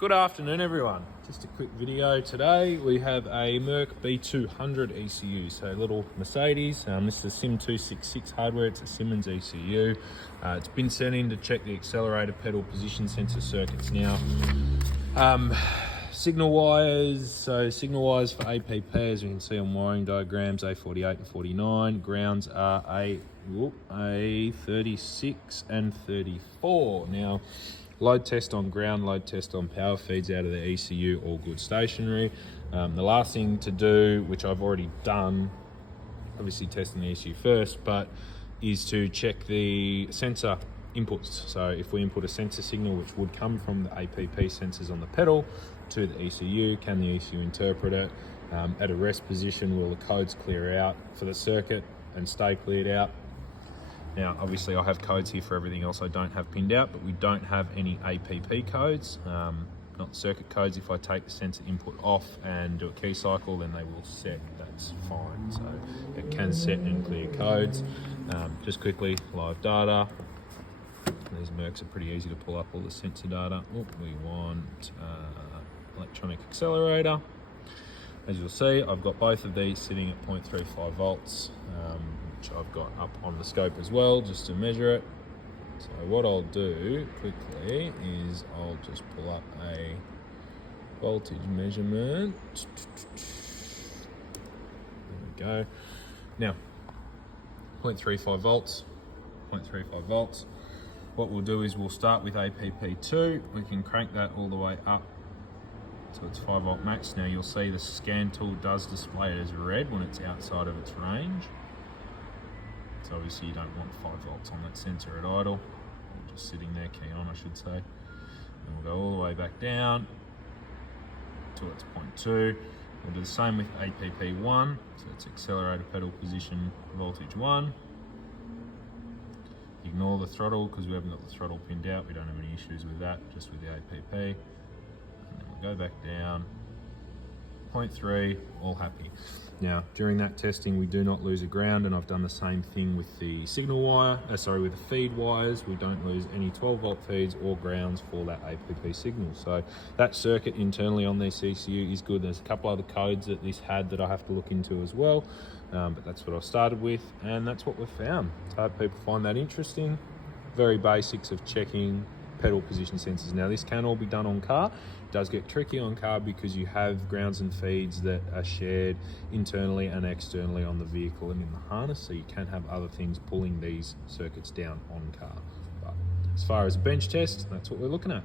Good afternoon everyone, just a quick video today. We have a Merc B200 ECU, so a little Mercedes. This is a SIM 266 hardware, it's a Simmons ECU. It's been sent in to check the accelerator pedal position sensor circuits now. Signal wires, signal wires for APP, as you can see on wiring diagrams, A48 and 49. Grounds are A36 and 34. Now, load test on ground, load test on power feeds out of the ECU, all good stationary. The last thing to do, which I've already done, obviously testing the ECU first, but is to check the sensor inputs. So if we input a sensor signal, which would come from the APP sensors on the pedal to the ECU, can the ECU interpret it? At a rest position, will the codes clear out for the circuit and stay cleared out? Now, obviously I have codes here for everything else I don't have pinned out, but we don't have any APP codes, not circuit codes. If I take the sensor input off and do a key cycle, then they will set, that's fine. So it can set and clear codes. Just quickly, live data. These Mercs are pretty easy to pull up all the sensor data. We want electronic accelerator. As you'll see, I've got both of these sitting at 0.35 volts, which I've got up on the scope as well, just to measure it. So what I'll do quickly is I'll just pull up a voltage measurement. There we go. Now, 0.35 volts, 0.35 volts. What we'll do is we'll start with APP2. We can crank that all the way up so it's 5 volt max. Now you'll see the scan tool does display it as red when it's outside of its range. So obviously you don't want 5 volts on that sensor at idle. Or just sitting there, key on I should say. And we'll go all the way back down to its 0.2. We'll do the same with APP1. So it's accelerator pedal position voltage 1. Ignore the throttle because we haven't got the throttle pinned out. We don't have any issues with that, just with the APP. And then we'll go back down, 0.3, all happy. Now, during that testing, we do not lose a ground, and I've done the same thing with the signal wire, with the feed wires. We don't lose any 12 volt feeds or grounds for that APP signal. So that circuit internally on this ECU is good. There's a couple other codes that this had that I have to look into as well. But that's what I've started with, and that's what we've found. So I hope people find that interesting. Very basics of checking pedal position sensors. Now this can all be done on car. It does get tricky on car because you have grounds and feeds that are shared internally and externally on the vehicle and in the harness, so you can have other things pulling these circuits down on car. But as far as a bench test, that's what we're looking at.